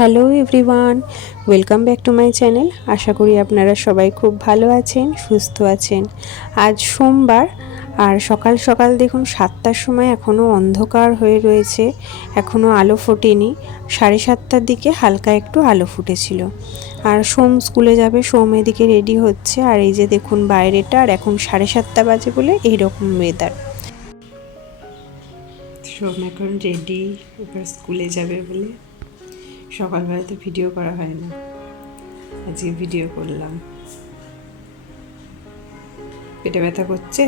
Hello everyone, welcome back to my channel. আশা করি আপনারা সবাই খুব ভালো আছেন, সুস্থ আছেন। আজ সোমবার, আর সকাল সকাল দেখুন 7টার সময় এখনও অন্ধকার হয়ে রয়েছে, এখনও আলো ফোটেনি। 7:30টার দিকে হালকা একটু আলো ফুটেছিল। আর সোম স্কুলে যাবে, সোম এদিকে রেডি হচ্ছে। আর এই যে দেখুন বাইরেটা, আর এখন 7:30 বাজে বলে এইরকম ওয়েদার। সোম এখন রেডি, এবার স্কুলে যাবে বলে। সকালবেলা তো ভিডিও করা হয় না, আজকে ভিডিও করলাম। পেটে ব্যথা করছে,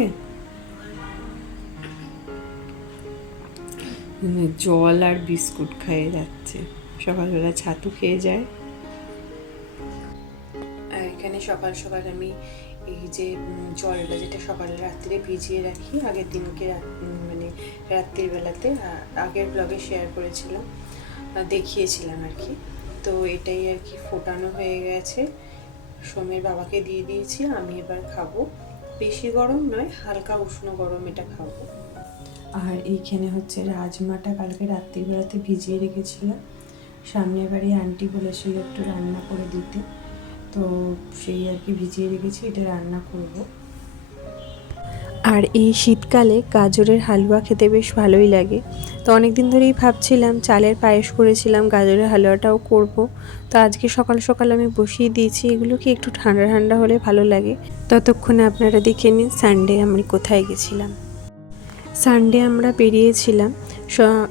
জল আর বিস্কুট খেয়ে যাচ্ছে। সকালবেলা ছাতু খেয়ে যায়। আর এখানে সকাল সকাল আমি এই যে জলটা, যেটা সকালে রাত্রে ভিজিয়ে রাখি আগের দিনকে, মানে রাত্রির বেলাতে আগের ব্লগে শেয়ার করেছিলাম, দেখিয়েছিলাম আর কি। তো এটাই আর কি ফোটানো হয়ে গেছে, সোমের বাবাকে দিয়ে দিয়েছি। আমি এবার খাবো, বেশি গরম নয়, হালকা উষ্ণ গরম এটা খাবো। আর এইখানে হচ্ছে রাজমাটা কালকে রাত্রিবেলাতে ভিজিয়ে রেখেছিলাম। সামনের বাড়ি আন্টি বলেছিল একটু রান্না করে দিতে, তো সেই আর কি ভিজিয়ে রেখেছি, এটা রান্না করব। আর এই শীতকালে গাজরের হালুয়া খেতে বেশ ভালোই লাগে। তো অনেক দিন ধরেই ভাবছিলাম, চালের পায়েস করেছিলাম, গাজরের হালুয়াটাও করব। তো আজকে সকাল সকাল আমি বসিয়ে দিয়েছি। এগুলোকে একটু ঠান্ডা ঠান্ডা হলে ভালো লাগে। ততক্ষণে আপনারা দেখে নিন সানডে আমি কোথায় গেছিলাম। সানডে আমরা বেরিয়েছিলাম,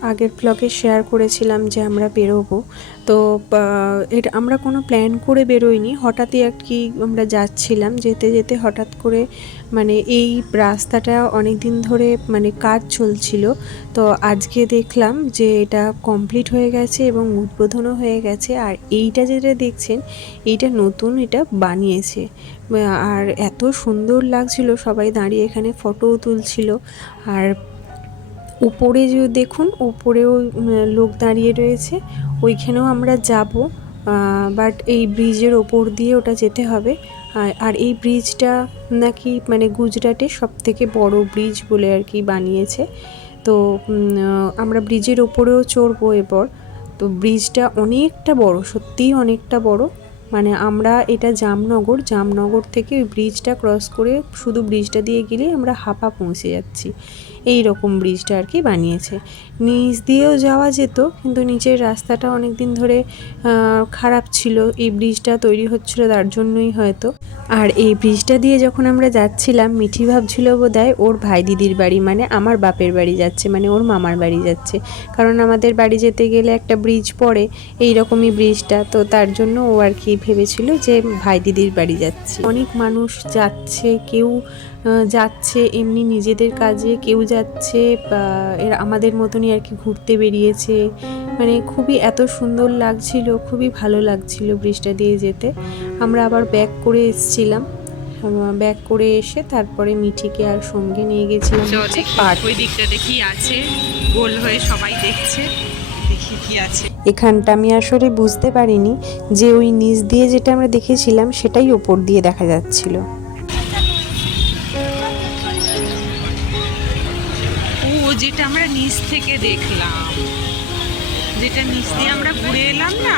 আগের ব্লগে শেয়ার করেছিলাম যে আমরা বেরোবো। তো এটা আমরা কোনো প্ল্যান করে বেরোইনি, হঠাৎই আর কি আমরা যাচ্ছিলাম। যেতে যেতে হঠাৎ করে মানে এই রাস্তাটা অনেক দিন ধরে মানে কাজ চলছিল। তো আজকে দেখলাম যে এটা কমপ্লিট হয়ে গেছে এবং উদ্বোধনও হয়ে গেছে। আর এইটা যেটা দেখছেন, এইটা নতুন, এটা বানিয়েছে। আর এত সুন্দর লাগছিল, সবাই দাঁড়িয়ে এখানে ফটোও তুলছিল। আর উপরে যে দেখুন, উপরেও লোক দাঁড়িয়ে রয়েছে, ওইখানেও আমরা যাব। বাট এই ব্রিজের ওপর দিয়ে ওটা যেতে হবে। আর এই ব্রিজটা নাকি মানে গুজরাটের সবথেকে বড় ব্রিজ বলে আর কি বানিয়েছে। তো আমরা ব্রিজের ওপরেও চড়বো এবার। তো ব্রিজটা অনেকটা বড়, সত্যিই অনেকটা বড়। মানে আমরা এটা জামনগর থেকে ওই ব্রিজটা ক্রস করে শুধু ব্রিজটা দিয়ে গেলেই আমরা হাপা পৌঁছে যাচ্ছি। এই রকম ব্রিজটা আর কি বানিয়েছে। নিচ দিয়েও যাওয়া যেত, কিন্তু নিচের রাস্তাটা অনেক দিন ধরে খারাপ ছিল, এই ব্রিজটা তৈরি হচ্ছিল তার জন্যই হয়তো। আর এই ব্রিজটা দিয়ে যখন আমরা যাচ্ছিলাম, মিঠি ভাবছিল বোধহয় ওর ভাই দিদির বাড়ি, মানে আমার বাপের বাড়ি যাচ্ছে, মানে ওর মামার বাড়ি যাচ্ছে। কারণ আমাদের বাড়ি যেতে গেলে একটা ব্রিজ পড়ে, এই রকমই ব্রিজটা, তো তার জন্য ও আর কি ভেবেছিল যে ভাই দিদির বাড়ি যাচ্ছে। অনেক মানুষ যাচ্ছে, কেউ যাচ্ছে এমনি নিজেদের কাজে, কেউ যাচ্ছে এর আমাদের মতনই আর কি ঘুরতে বেরিয়েছে। মানে খুবই এত সুন্দর লাগছিল, খুবই ভালো লাগছিল ব্রিজটা দিয়ে যেতে। আমরা আবার ব্যাক করে এসেছিলাম, ব্যাক করে এসে তারপরে মিঠিকে আর সঙ্গে নিয়ে গেছিলাম পার্ক। ওই দিকটা দেখি আছে, গোল হয়ে সবাই দেখছে, দেখি কি আছে। এখানটা আমি আসলে বুঝতে পারিনি যে ওই নিচ দিয়ে যেটা আমরা দেখেছিলাম সেটাই ওপর দিয়ে দেখা যাচ্ছিল। ও যেটা আমরা নিচ থেকে দেখলাম, যেটা নিচ দিয়ে আমরা ঘুরে এলাম না,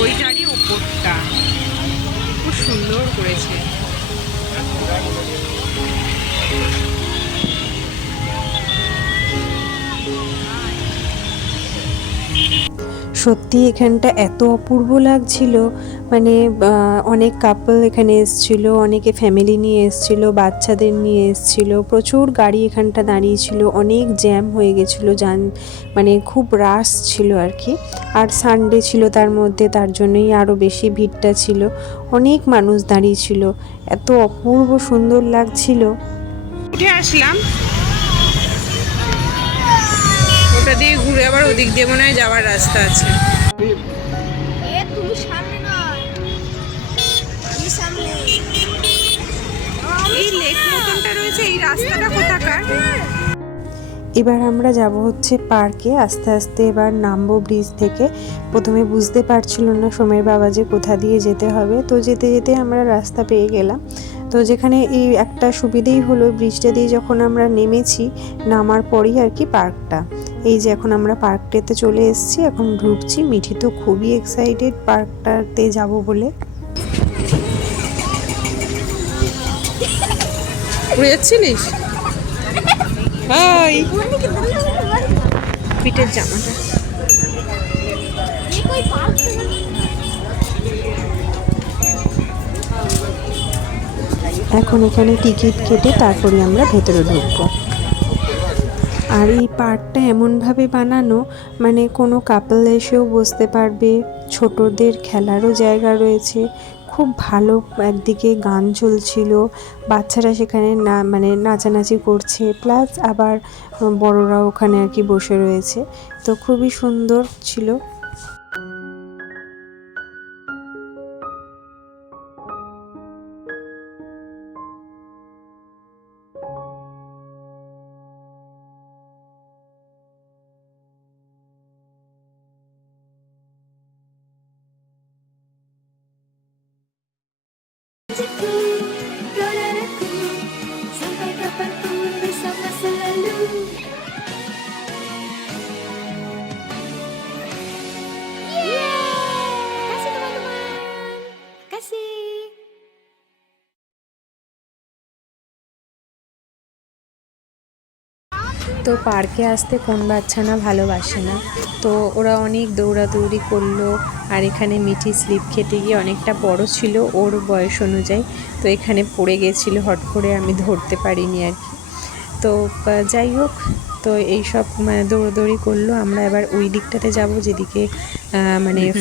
ওইটারই ওপরটা খুব সুন্দর করেছে। সত্যি এখানটা এত অপূর্ব লাগছিল। মানে অনেক কাপল এখানে এসেছিলো, অনেকে ফ্যামিলি নিয়ে এসেছিলো, বাচ্চাদের নিয়ে এসেছিলো, প্রচুর গাড়ি এখানটা দাঁড়িয়েছিল, অনেক জ্যাম হয়ে গেছিলো, মানে খুব রাশ ছিল আর কি। আর সানডে ছিল তার মধ্যে, তার জন্যই আরও বেশি ভিড়টা ছিল, অনেক মানুষ দাঁড়িয়েছিল, এত অপূর্ব সুন্দর লাগছিল। উঠে আসলাম, ওটা দিয়ে ঘুরে আবার ওদিক দিয়ে মনে হয় যাওয়ার রাস্তা আছে। এই লেক মতনটা রয়েছে, এই রাস্তাটা কোথাকার? এবার আমরা যাব হচ্ছে পার্কে। আস্তে আস্তে এবার নামবো ব্রিজ থেকে। প্রথমে বুঝতে পারছিল না সোমের বাবা যে কোথা দিয়ে যেতে হবে, তো যেতে যেতে আমরা রাস্তা পেয়ে গেলাম। তো যেখানে এই একটা সুবিধেই হলো, ব্রিজটা দিয়ে যখন আমরা নেমেছি, নামার পরেই আর কি পার্কটা। এই যে এখন আমরা পার্কটাতে চলে এসেছি, এখন ঢুকছি। মিঠি তো খুবই এক্সাইটেড পার্কটাতে যাব বলে। উড়ে যাচ্ছিলিস? হাই, পিঠের জামাটা এখন এখানে টিকিট কেটে তারপরে আমরা ভেতরে ঢুকবো। আর এই পার্কটা এমনভাবে বানানো, মানে কোনো কাপল এসেও বসতে পারবে, ছোটদের খেলারও জায়গা রয়েছে। খুব ভালো, একদিকে গান চলছিল, বাচ্চারা সেখানে নাচানাচি করছে, প্লাস আবার বড়রাও ওখানে আর কি বসে রয়েছে। তো খুবই সুন্দর ছিল। Sampai kapanpun bersama selalu. Kasih teman-teman. Kasih. তো পার্কে আসতে কোন বাচ্চা না ভালোবাসে না। তো ওরা অনেক দৌড়াদৌড়ি করলো। আর এখানে মিঠি স্লিপ খেতে গিয়ে অনেকটা বড় ছিল ওর বয়স অনুযায়ী, তো এখানে পড়ে গেছিলো হট করে, আমি ধরতে পারিনি আর কি। তো যাই হোক, তো এইসব দৌড়াদৌড়ি করলো। আমরা এবার ওই দিকটাতে যাব যেদিকে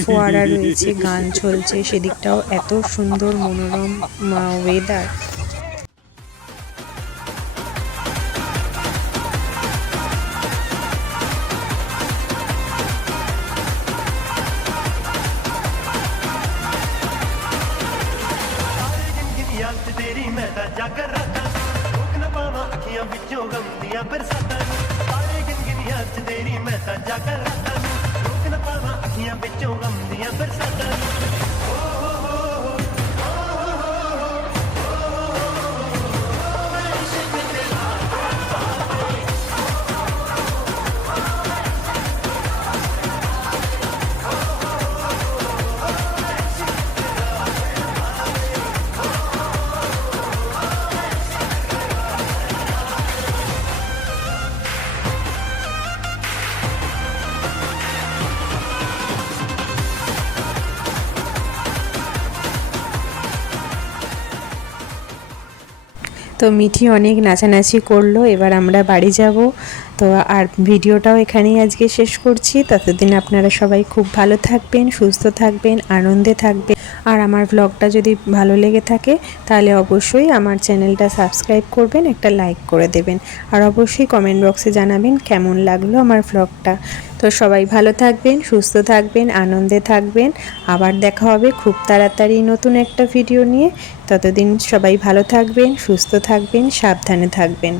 ফোয়ারা রয়েছে, গান চলছে, সেদিকটাও এত সুন্দর মনোরম ওয়েদার। तेरी मैं ता जागर राता रोक न पावा अखियां विचों गम दियां बरसातां सारे गिनगिनियां च तेरी मैं ता जागर राता रोक न पावा अखियां विचों गम दियां बरसातां তো মিঠি অনেক নাচানাচি করলো। এবার আমরা বাড়ি যাব। তো আর ভিডিওটাও এখানেই আজকে শেষ করছি। ততদিন আপনারা সবাই খুব ভালো থাকবেন, সুস্থ থাকবেন, আনন্দে থাকবেন। আর আমার ব্লগটা যদি ভালো লেগে থাকে তাহলে অবশ্যই আমার চ্যানেলটা সাবস্ক্রাইব করবেন, একটা লাইক করে দেবেন। আর অবশ্যই কমেন্ট বক্সে জানাবেন কেমন লাগলো আমার ব্লগটা। তো সবাই ভালো থাকবেন, সুস্থ থাকবেন, আনন্দে থাকবেন। আবার দেখা হবে খুব তাড়াতাড়ি নতুন একটা ভিডিও নিয়ে। ততদিন সবাই ভালো থাকবেন, সুস্থ থাকবেন, সাবধানে থাকবেন।